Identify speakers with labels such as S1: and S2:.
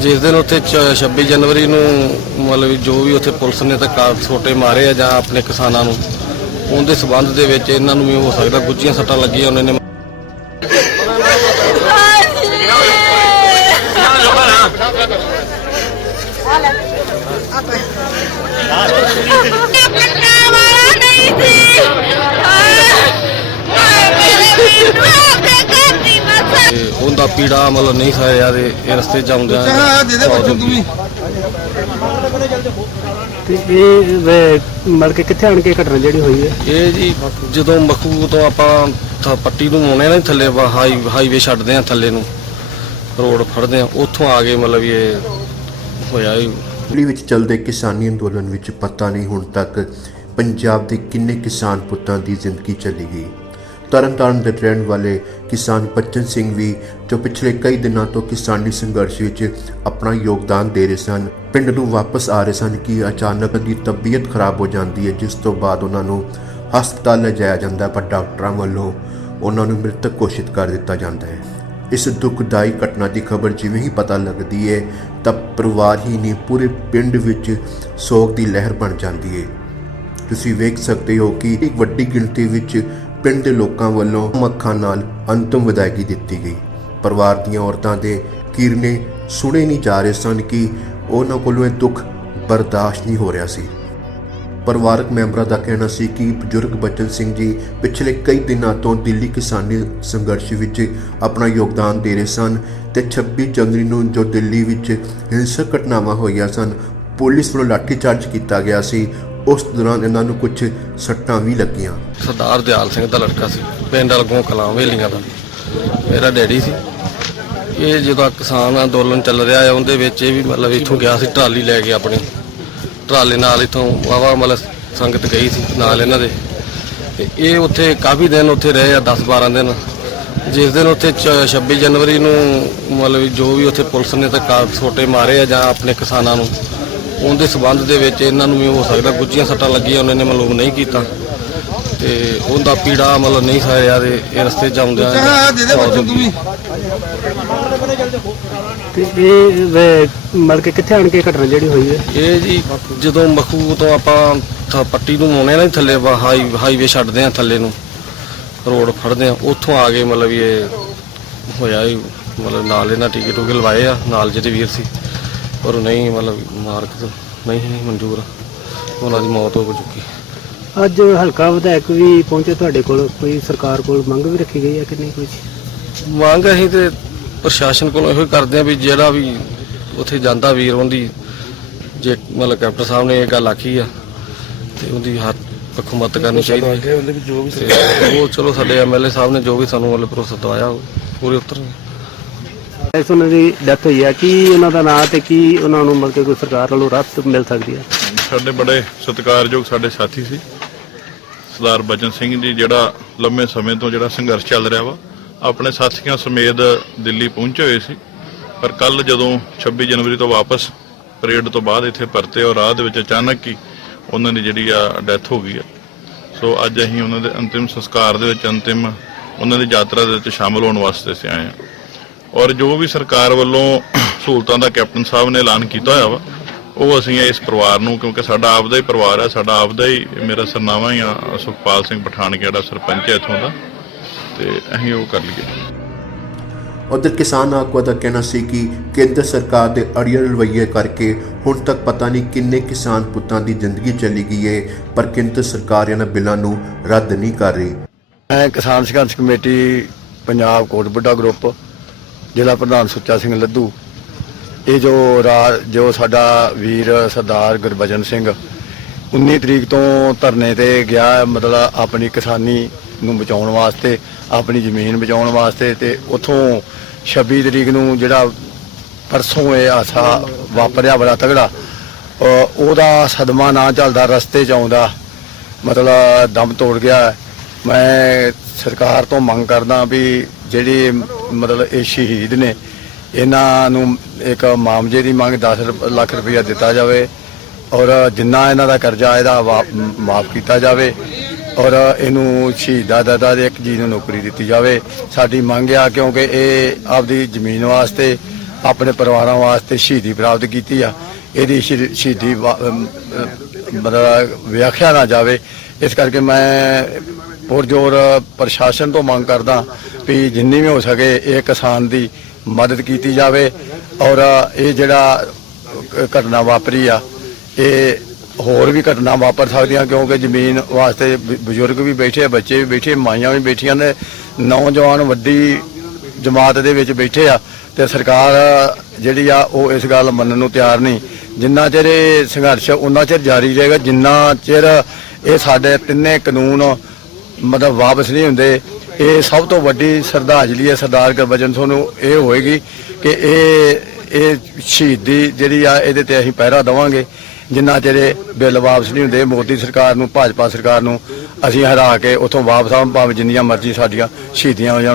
S1: ਜਿਸ ਦਿਨ ਉੱਥੇ ਚ- 26 ਜਨਵਰੀ ਨੂੰ ਮਤਲਬ ਜੋ ਵੀ ਉੱਥੇ ਪੁਲਿਸ ਨੇ ਤਾਂ ਕਾਰ ਛੋਟੇ ਮਾਰੇ ਆ ਜਾਂ ਆਪਣੇ ਕਿਸਾਨਾਂ ਨੂੰ, ਉਹਦੇ ਸਬੰਧ ਦੇ ਵਿੱਚ ਇਹਨਾਂ ਨੂੰ ਵੀ ਹੋ ਸਕਦਾ ਗੁੱਜੀਆਂ ਸੱਟਾਂ ਲੱਗੀਆਂ, ਉਹਨਾਂ ਨੇ ਤੇ ਉਹਦਾ ਪੀੜਾ ਮਤਲਬ ਨਹੀਂ ਸਾਇਆ ਤੇ ਇਹ ਰਸਤੇ ਚ ਆਉਂਦਿਆਂ
S2: ਦੇ ਦੇ ਬੱਚੂ ਤੂੰ ਵੀ।
S3: ਤੇ ਇਹ ਵੇ- ਮਤਲਬ ਕਿ ਕਿੱਥੇ ਆਣ ਕੇ ਘਟਨਾ ਜਿਹੜੀ ਹੋਈ ਹੈ?
S1: ਇਹ ਜੀ ਜਦੋਂ ਮਖੂ ਤੋਂ ਆਪਾਂ ਥ- ਪੱਟੀ ਨੂੰ ਆਉਣੇ ਨਾ ਥੱਲੇ ਵਾ- ਹਾਈ ਹਾਈਵੇ ਛੱਡਦੇ ਆ ਥੱਲੇ ਨੂੰ ਰੋਡ ਫੜਦੇ ਆ ਉੱਥੋਂ ਆ ਕੇ ਮਤਲਬ ਇਹ ਹੋਇਆ
S4: ਦਿੱਲੀ ਵਿੱਚ ਚੱਲਦੇ ਕਿਸਾਨੀ ਅੰਦੋਲਨ ਵਿੱਚ ਪਤਾ ਨਹੀਂ ਹੁਣ ਤੱਕ ਪੰਜਾਬ ਦੇ ਕਿੰਨੇ ਕਿਸਾਨ ਪੁੱਤਾਂ ਦੀ ਜ਼ਿੰਦਗੀ ਚਲੀ ਗਈ। ਤਰਨਤਾਰਨ ਦੇ ਰਹਿਣ ਵਾਲੇ ਕਿਸਾਨ ਬਚਨ ਸਿੰਘ ਵੀ, ਜੋ ਪਿਛਲੇ ਕਈ ਦਿਨਾਂ ਤੋਂ ਕਿਸਾਨੀ ਸੰਘਰਸ਼ ਵਿੱਚ ਆਪਣਾ ਯੋਗਦਾਨ ਦੇ ਰਹੇ ਸਨ, ਪਿੰਡ ਨੂੰ ਵਾਪਸ ਆ ਰਹੇ ਸਨ ਕਿ ਅਚਾਨਕ ਦੀ ਤਬੀਅਤ ਖਰਾਬ ਹੋ ਜਾਂਦੀ ਹੈ, ਜਿਸ ਤੋਂ ਬਾਅਦ ਉਹਨਾਂ ਨੂੰ ਹਸਪਤਾਲ ਲਿਜਾਇਆ ਜਾਂਦਾ ਪਰ ਡਾਕਟਰਾਂ ਵੱਲੋਂ ਉਹਨਾਂ ਨੂੰ ਮ੍ਰਿਤਕ ਘੋਸ਼ਿਤ ਕਰ ਦਿੱਤਾ ਜਾਂਦਾ ਹੈ। ਇਸ ਦੁਖਦਾਈ ਘਟਨਾ ਦੀ ਖਬਰ ਜਿਵੇਂ ਹੀ ਪਤਾ ਲੱਗਦੀ ਹੈ, ਤਾਂ ਪਰਿਵਾਰ ਹੀ ਨਹੀਂ, ਪੂਰੇ ਪਿੰਡ ਵਿੱਚ ਸੋਗ ਦੀ ਲਹਿਰ ਬਣ ਜਾਂਦੀ ਹੈ। ਤੁਸੀਂ ਵੇਖ ਸਕਦੇ ਹੋ ਕਿ ਇੱਕ ਵੱਡੀ ਗਿਣਤੀ ਵਿੱਚ ਪਿੰਡ ਦੇ ਲੋਕਾਂ ਵੱਲੋਂ ਮੱਖਾਂ ਨਾਲ ਅੰਤਮ ਵਿਦਾਇਗੀ ਦਿੱਤੀ ਗਈ। ਪਰਿਵਾਰ ਦੀਆਂ ਔਰਤਾਂ ਦੇ ਕੀਰਨੇ ਸੁਣੇ ਨਹੀਂ ਜਾ ਰਹੇ ਸਨ ਕਿ ਉਹਨਾਂ ਕੋਲੋਂ ਇਹ ਦੁੱਖ ਬਰਦਾਸ਼ਤ ਨਹੀਂ ਹੋ ਰਿਹਾ ਸੀ। ਪਰਿਵਾਰਕ ਮੈਂਬਰਾਂ ਦਾ ਕਹਿਣਾ ਸੀ ਕਿ ਬਜ਼ੁਰਗ ਬਚਨ ਸਿੰਘ ਜੀ ਪਿਛਲੇ ਕਈ ਦਿਨਾਂ ਤੋਂ ਦਿੱਲੀ ਕਿਸਾਨੀ ਸੰਘਰਸ਼ ਵਿੱਚ ਆਪਣਾ ਯੋਗਦਾਨ ਦੇ ਰਹੇ ਸਨ ਤੇ 26 ਜਨਵਰੀ ਨੂੰ ਜੋ ਦਿੱਲੀ ਵਿੱਚ ਹਿੰਸਕ ਘਟਨਾਵਾਂ ਹੋਈਆਂ ਸਨ, ਪੁਲਿਸ ਵੱਲੋਂ ਲਾਠੀਚਾਰਜ ਕੀਤਾ ਗਿਆ ਸੀ। ਉਸ ਦੌਰਾਨ ਇਹਨਾਂ ਨੂੰ ਕੁਝ ਸੱਟਾਂ ਵੀ ਲੱਗੀਆਂ।
S1: ਸਰਦਾਰ ਦਿਆਲ ਸਿੰਘ ਦਾ ਲੜਕਾ ਸੀ, ਪਿੰਡ ਅਲਗੋਂ ਕਲਾਂ ਵੇਲੀਆਂ ਦਾ। ਮੇਰਾ ਡੈਡੀ ਸੀ। ਇਹ ਜਦੋਂ ਕਿਸਾਨ ਅੰਦੋਲਨ ਚੱਲ ਰਿਹਾ ਹੈ, ਉਹਦੇ ਵਿੱਚ ਇਹ ਵੀ ਮਤਲਬ ਇੱਥੋਂ ਗਿਆ ਸੀ, ਟਰਾਲੀ ਲੈ ਕੇ ਆਪਣੀ। ਟਰਾਲੇ ਨਾਲ ਇੱਥੋਂ ਵਾਵਾ ਮਤਲਬ ਸੰਗਤ ਗਈ ਸੀ, ਨਾਲ ਇਹਨਾਂ ਦੇ। ਤੇ ਇਹ ਉੱਥੇ ਕਾਫੀ ਦਿਨ ਉੱਥੇ ਰਹੇ ਆ 10 12 ਦਿਨ। ਜਿਸ ਦਿਨ ਉੱਥੇ ਚ- 26 ਜਨਵਰੀ ਨੂੰ ਮਤਲਬ ਜੋ ਵੀ ਉੱਥੇ ਪੁਲਿਸ ਨੇ ਤਾਂ ਕਾਰ ਛੋਟੇ ਮਾਰੇ ਆ ਜਾਂ ਆਪਣੇ ਕਿਸਾਨਾਂ ਨੂੰ ਉਹਦੇ ਸਬੰਧ ਦੇ ਵਿੱਚ ਇਹਨਾਂ ਨੂੰ ਵੀ ਹੋ ਸਕਦਾ ਗੁੱਜੀਆਂ ਸੱਟਾਂ ਲੱਗੀਆਂ ਉਹਨਾਂ ਨੇ ਮਤਲਬ ਨਹੀਂ ਕੀਤਾ। ਤੇ ਉਹਦਾ ਪੀੜਾ ਮਤਲਬ ਨਹੀਂ ਸਾਇਆ ਤੇ ਇਹ ਰਸਤੇ ਚ ਆਉਂਦਿਆਂ
S2: ਦੇ ਦੇ ਬੱਚੂ ਤੂੰ ਵੀ।
S3: ਤੇ ਇਹ ਵੇ- ਮਤਲਬ ਕਿ ਕਿੱਥੇ ਆਣ ਕੇ ਘਟਨਾ ਜਿਹੜੀ ਹੋਈ ਹੈ?
S1: ਇਹ ਜੀ ਜਦੋਂ ਮਖੂ ਤੋਂ ਆਪਾਂ ਪੱਟੀ ਨੂੰ ਆਉਣੇ ਨਾ ਥੱਲੇ ਹਾਈ ਹਾਈਵੇ ਛੱਡਦੇ ਆ ਥੱਲੇ ਨੂੰ ਰੋਡ ਫੜਦੇ ਆ ਉੱਥੋਂ ਆ ਕੇ ਮਤਲਬ ਇਹ ਹੋਇਆ ਮਤਲਬ ਨਾਲ ਇਹਨਾਂ ਟਿਕਟ ਟੁਕੇ ਲਵਾਏ ਆ ਨਾਲ ਜਿਹੜੇ ਵੀਰ ਸੀ। ਪਰ ਨਹੀਂ ਮਤਲਬ ਮਾਰਕ ਨਹੀਂ ਮਨਜ਼ੂਰ। ਉਹਨਾਂ ਦੀ ਮੌਤ ਹੋ ਚੁੱਕੀ।
S3: ਅੱਜ ਹਲਕਾ ਵਿਧਾਇਕ ਵੀ ਪਹੁੰਚੇ ਤੁਹਾਡੇ ਕੋਲ ਕੋਈ ਸਰਕਾਰ ਕੋਲ ਮੰਗ ਵੀ ਰੱਖੀ ਗਈ ਹੈ ਕਿ ਨਹੀਂ ਕੁਝ
S1: ਮੰਗ ਅਸੀਂ ਤੇ ਪ੍ਰਸ਼ਾਸਨ ਕੋਲੋਂ ਇਹੋ ਹੀ ਕਰਦੇ ਆ ਵੀ ਜਿਹੜਾ ਵੀ ਉੱਥੇ ਜਾਂਦਾ ਵੀਰ ਉਹਦੀ ਜੇ ਮਤਲਬ ਕੈਪਟਨ ਸਾਹਿਬ ਨੇ ਇਹ ਗੱਲ ਆਖੀ ਆ ਤੇ ਉਹਦੀ ਹੱਥ ਪੱਖੋਂ ਮਤ ਕਰਨੀ ਚਾਹੀਦੀ। ਹੈ ਤੇ ਉਹ ਚਲੋ ਸਾਡੇ ਐਮਐਲਏ ਸਾਹਿਬ ਨੇ ਜੋ ਵੀ ਸਾਨੂੰ ਵਾਲੇ ਭਰੋਸਾ ਦਵਾਇਆ ਪੂਰੇ ਉਤਰਨਗੇ।
S3: ਇਸ ਉਹਨਾਂ ਦੀ ਡੈਥ ਹੋਈ ਹੈ ਕੀ ਉਹਨਾਂ ਦਾ ਨਾਂ ਤੇ ਕੀ ਉਹਨਾਂ ਨੂੰ ਮਤਲਬ ਕਿ ਕੋਈ ਸਰਕਾਰ ਵੱਲੋਂ ਰਾਹਤ ਮਿਲ ਸਕਦੀ ਹੈ
S5: ਸਾਡੇ ਬੜੇ ਸਤਿਕਾਰਯੋਗ ਸਾਡੇ ਸਾਥੀ ਸੀ। ਸਰਦਾਰ ਬਚਨ ਸਿੰਘ ਜੀ, ਜਿਹੜਾ ਲੰਮੇ ਸਮੇਂ ਤੋਂ ਜਿਹੜਾ ਸੰਘਰਸ਼ ਚੱਲ ਰਿਹਾ ਵਾ, ਆਪਣੇ ਸਾਥੀਆਂ ਸਮੇਤ ਦਿੱਲੀ ਪਹੁੰਚੇ ਹੋਏ ਸੀ। ਪਰ ਕੱਲ ਜਦੋਂ 26 ਜਨਵਰੀ ਤੋਂ ਵਾਪਸ ਪਰੇਡ ਤੋਂ ਬਾਅਦ ਇੱਥੇ ਪਰਤੇ ਔਰ ਰਾਹ ਦੇ ਵਿੱਚ ਅਚਾਨਕ ਹੀ ਉਹਨਾਂ ਦੀ ਜਿਹੜੀ ਆ ਡੈਥ ਹੋ ਗਈ ਆ। ਸੋ ਅੱਜ ਅਸੀਂ ਉਹਨਾਂ ਦੇ ਅੰਤਿਮ ਸੰਸਕਾਰ ਦੇ ਵਿੱਚ, ਅੰਤਿਮ ਉਹਨਾਂ ਦੀ ਯਾਤਰਾ ਦੇ ਵਿੱਚ ਸ਼ਾਮਲ ਹੋਣ ਵਾਸਤੇ ਅਸੀਂ ਆਏ ਹਾਂ। ਔਰ ਜੋ ਵੀ ਸਰਕਾਰ ਵੱਲੋਂ ਸਹੂਲਤਾਂ ਦਾ ਕੈਪਟਨ ਸਾਹਿਬ ਨੇ ਐਲਾਨ ਕੀਤਾ ਹੋਇਆ ਵਾ ਉਹ ਅਸੀਂ ਇਸ ਪਰਿਵਾਰ ਨੂੰ ਕਿਉਂਕਿ ਸਾਡਾ ਆਪਦਾ ਹੀ ਪਰਿਵਾਰ ਹੈ ਸਾਡਾ ਆਪਦਾ ਹੀ ਮੇਰਾ ਸਰਨਾਮਾ ਹੀ ਆ ਸੁਖਪਾਲ ਸਿੰਘ ਪਠਾਨਕੇ ਜਿਹੜਾ ਸਰਪੰਚ ਹੈ ਇੱਥੋਂ ਦਾ ਤੇ ਅਸੀਂ ਉਹ ਕਰ ਲਈਏ।
S4: ਉਧਰ ਕਿਸਾਨ ਆਗੂਆਂ ਦਾ ਕਹਿਣਾ ਸੀ ਕਿ ਕੇਂਦਰ ਸਰਕਾਰ ਦੇ ਅੜੀਅਲ ਰਵੱਈਏ ਕਰਕੇ ਹੁਣ ਤੱਕ ਪਤਾ ਨਹੀਂ ਕਿੰਨੇ ਕਿਸਾਨ ਪੁੱਤਾਂ ਦੀ ਜ਼ਿੰਦਗੀ ਚਲੀ ਗਈ ਹੈ ਪਰ ਕੇਂਦਰ ਸਰਕਾਰ ਇਹਨਾਂ ਬਿੱਲਾਂ ਨੂੰ ਰੱਦ ਨਹੀਂ ਕਰ ਰਹੀ।
S6: ਮੈਂ ਕਿਸਾਨ ਸੰਘਰਸ਼ ਕਮੇਟੀ ਪੰਜਾਬ ਕੋਟਬੁੱਢਾ ਗਰੁੱਪ ਜ਼ਿਲ੍ਹਾ ਪ੍ਰਧਾਨ ਸੁੱਚਾ ਸਿੰਘ ਲੱਧੂ ਇਹ ਜੋ ਰਾ, ਜੋ ਸਾਡਾ ਵੀਰ ਸਰਦਾਰ ਗੁਰਬਚਨ ਸਿੰਘ 19 ਤਰੀਕ ਤੋਂ ਧਰਨੇ ਤੇ ਗਿਆ, ਮਤਲਬ ਆਪਣੀ ਕਿਸਾਨੀ ਨੂੰ ਬਚਾਉਣ ਵਾਸਤੇ, ਆਪਣੀ ਜ਼ਮੀਨ ਬਚਾਉਣ ਵਾਸਤੇ ਤੇ ਉਥੋਂ 26 ਤਰੀਕ ਨੂੰ ਜਿਹੜਾ ਪਰਸੋਂ ਇਹ ਹਾਸਾ ਵਾਪਰਿਆ, ਬੜਾ ਤਗੜਾ ਉਹਦਾ ਸਦਮਾ ਨਾ ਚੱਲਦਾ, ਰਸਤੇ 'ਚ ਆਉਂਦਾ, ਮਤਲਬ ਦਮ ਤੋੜ ਗਿਆ। ਮੈਂ ਸਰਕਾਰ ਤੋਂ ਮੰਗ ਕਰਦਾ ਵੀ ਜਿਹੜੇ ਮਤਲਬ ਇਹ ਸ਼ਹੀਦ ਨੇ, ਇਹਨਾਂ ਨੂੰ ਇੱਕ ਮਾਮਜੇ ਦੀ ਮੰਗ 10 ਲੱਖ ਰੁਪਇਆ ਦਿੱਤਾ ਜਾਵੇ ਔਰ ਜਿੰਨਾ ਇਹਨਾਂ ਦਾ ਕਰਜ਼ਾ ਇਹਦਾ ਮਾਫ ਕੀਤਾ ਜਾਵੇ ਔਰ ਇਹਨੂੰ ਸ਼ਹੀਦਾਂ ਦਾਦਾ ਦੇ ਇੱਕ ਜੀ ਨੂੰ ਨੌਕਰੀ ਦਿੱਤੀ ਜਾਵੇ। ਸਾਡੀ ਮੰਗ ਆ ਕਿਉਂਕਿ ਇਹ ਆਪਦੀ ਜ਼ਮੀਨ ਵਾਸਤੇ, ਆਪਣੇ ਪਰਿਵਾਰਾਂ ਵਾਸਤੇ ਸ਼ਹੀਦੀ ਪ੍ਰਾਪਤ ਕੀਤੀ ਆ। ਇਹਦੀ ਸ਼ਹੀਦੀ ਵਾ- ਮਤਲਬ ਵਿਆਖਿਆ ਨਾ ਜਾਵੇ। ਇਸ ਕਰਕੇ ਮੈਂ ਪੁਰਜੋਰ ਪ੍ਰਸ਼ਾਸਨ ਤੋਂ ਮੰਗ ਕਰਦਾ ਵੀ ਜਿੰਨੀ ਵੀ ਹੋ ਸਕੇ ਇਹ ਕਿਸਾਨ ਦੀ ਮਦਦ ਕੀਤੀ ਜਾਵੇ ਔਰ ਇਹ ਜਿਹੜਾ ਘਟਨਾ ਵਾਪਰੀ ਆ, ਇਹ ਹੋਰ ਵੀ ਘਟਨਾ ਵਾਪਰ ਸਕਦੀਆਂ ਕਿਉਂਕਿ ਜ਼ਮੀਨ ਵਾਸਤੇ ਬਜ਼ੁਰਗ ਵੀ ਬੈਠੇ ਆ, ਬੱਚੇ ਵੀ ਬੈਠੇ ਮਾਈਆਂ ਵੀ ਬੈਠੀਆਂ ਨੇ, ਨੌਜਵਾਨ ਵੱਡੀ ਜਮਾਤ ਦੇ ਵਿੱਚ ਬੈਠੇ ਆ ਤੇ ਸਰਕਾਰ ਜਿਹੜੀ ਆ ਉਹ ਇਸ ਗੱਲ ਮੰਨਣ ਨੂੰ ਤਿਆਰ ਨਹੀਂ। ਜਿੰਨਾ ਚਿਰ ਇਹ ਸੰਘਰਸ਼ ਉਹਨਾਂ ਚਿਰ ਜਾਰੀ ਰਹੇਗਾ, ਜਿੰਨਾ ਚਿਰ ਇਹ ਸਾਡੇ ਤਿੰਨੇ ਕਾਨੂੰਨ ਮਤਲਬ ਵਾਪਸ ਨਹੀਂ ਹੁੰਦੇ। ਇਹ ਸਭ ਤੋਂ ਵੱਡੀ ਸ਼ਰਧਾਂਜਲੀ ਹੈ ਸਰਦਾਰ ਗੁਰਬਚਨ ਸਿੰਘ ਨੂੰ। ਇਹ ਹੋਏਗੀ ਕਿ ਇਹ ਇਹ ਸ਼ਹੀਦੀ ਜਿਹੜੀ ਆ, ਇਹਦੇ ਤੇ ਅਸੀਂ ਪਹਿਰਾ ਦੇਵਾਂਗੇ। ਜਿੰਨਾ ਚਿਰ ਬਿੱਲ ਵਾਪਸ ਨਹੀਂ ਹੁੰਦੇ, ਮੋਦੀ ਸਰਕਾਰ ਨੂੰ, ਭਾਜਪਾ ਸਰਕਾਰ ਨੂੰ, ਅਸੀਂ ਹਰਾ ਕੇ ਉੱਥੋਂ ਵਾਪਸ ਆਵਾਂ ਭਾਵੇਂ ਜਿੰਨੀਆਂ ਮਰਜ਼ੀ ਸਾਡੀਆਂ ਸ਼ਹੀਦੀਆਂ ਹੋ ਜਾਣ।